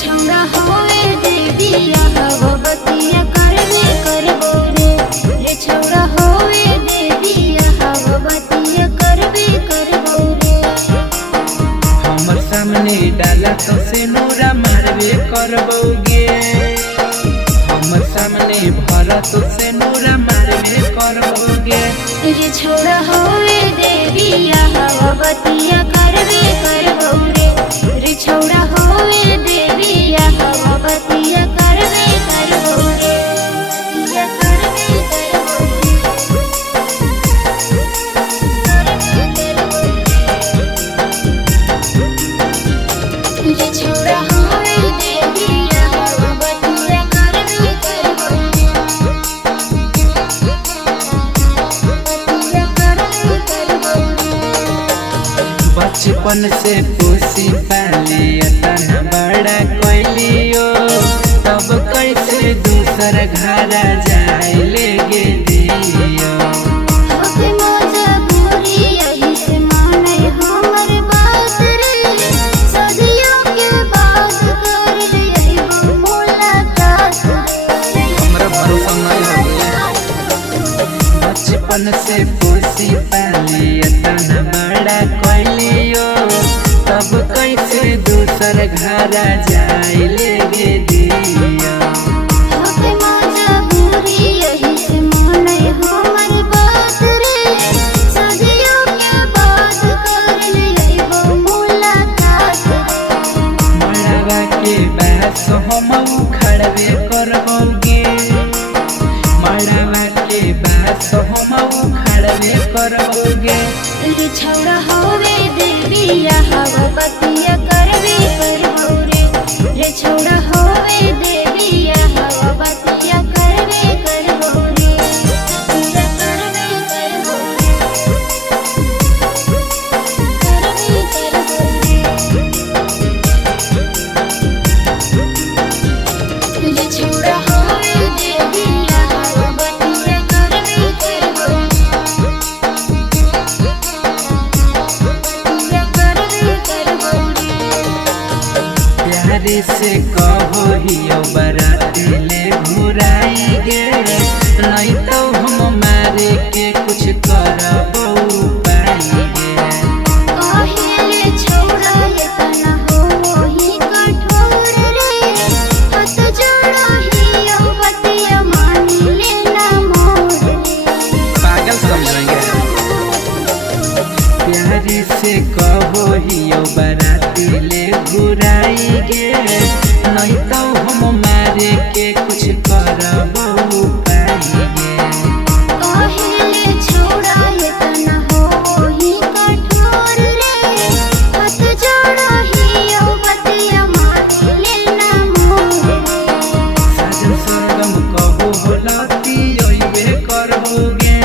छौड़ा होवे देविया हवबतिया करबे करबो रे छौड़ा होवे देविया हवबतिया करबे करबो रे। हमर सामने डाला तो से नूरा मारबे करबोगे, हमर सामने भरा तो से नूरा मारबे करबोगे। रे छौड़ा होवे देविया हवबतिया करबे करबो रे छौड़ा होवे देविया हवबतिया करबे करबो रे या करबे करबो रे छौड़ा होवे देविया हवबतिया करबे करबो बचपन से पोसी पाली इतना बड़ा कोइलियो, तब कैसे दूसर घर जाए लेगे दियो। होके मजबूरी यही से माने हमर बात रे, सदियों के बाद कर यही वो मुलाकात रे। हमरा भरोसा नहीं हो गया। बचपन से पोसी पाली इतना बड़ा कोइलियो, तब कैसे दूसर घर जाए लेगे दियो। होके मजबूरी यही से माने हमर बात रे, सदियों के बाद कर यही वो मुलाकात रे। मड़वा के बास हम उखड़बे करबोगे, मड़वा के बास हम उखड़बे करबोगे। रे छौड़ा होवे देविया हवबतिया करबे करबो रे छौड़ा होवे देविया हवबतिया करबे करबो रे या करबे करबो करबे करबो रे छौड़ा होवे देविया हवबतिया करबे करबो प्यारे से कहो हियो बराती ले घुराई गे, नहीं तो हम मारे के कुछ करबो पाएंगे। काहेले छौड़ा इतना हो ही कठोर रे, हाथ जोड़ा ही बतिया मानी लेना मोर रे। पागल समझेंगे। प्यारे से कहो हियो बराती ले घुराई गे, नहीं तो हम मारे के कुछ करबो पाएंगे। काहेले छौड़ा इतना हो ही कठोर रे, हाथ जोड़ा ही बतिया मानी लेना मोर रे। साजन सरगम कहो होलाती ओइबे करबोगे,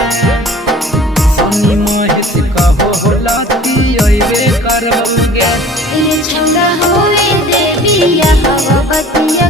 सनी महेश कहो होलाती ओइबे करबोगे। रे छौड़ा होवे देविया हवबतिया